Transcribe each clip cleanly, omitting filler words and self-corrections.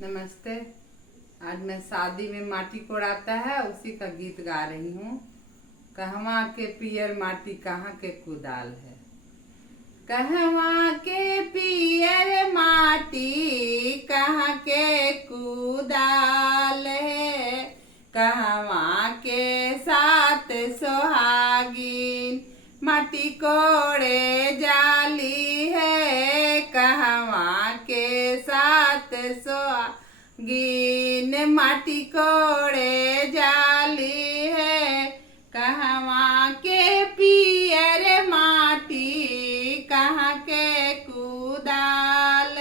नमस्ते। आज मैं शादी में माटी कोड़ाता है उसी का गीत गा रही हूँ। कहवा के पियर माटी कहाँ के कुदाल है। कहवा के पियर माटी कहाँ के कुदाल है। कहवा के साथ सोहागिन माटी कोड़े जाली है। कहवा के साथ सोहागिन माटी कोड़े जाली है। कहवा के पियर माटी कहाँ के कुदाल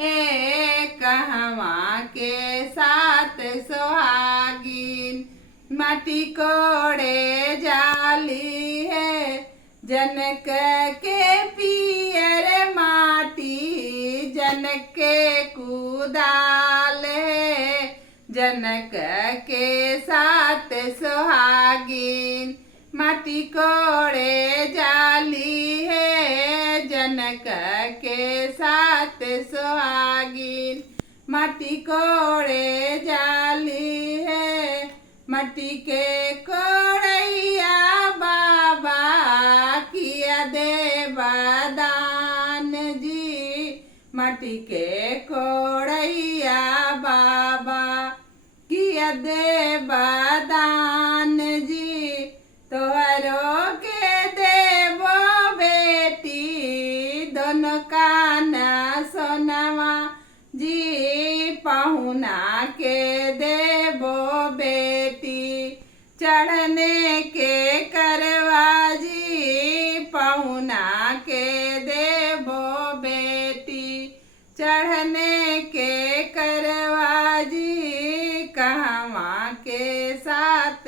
है। कहवा के साथ सोहागिन माटी कोड़े जाली है। जनक के पियर माटी जनक के कुदाल है। जनक के साथ सोहागिन माटी कोड़े जाली है। जनक के साथ सोहागिन माटी कोड़े जाली है। माटी के कोड़ैया बाबा किया देवदान जी। माटी के कोड़ैया बाबा किया देवदान जी। तोहरो के देवो बेटी दोनों काना सोनवा जी। पहुना के देवो बेटी चढ़ने के करवा जी। पहुना के देवो बेटी चढ़ने के करवा जी। कहवा के साथ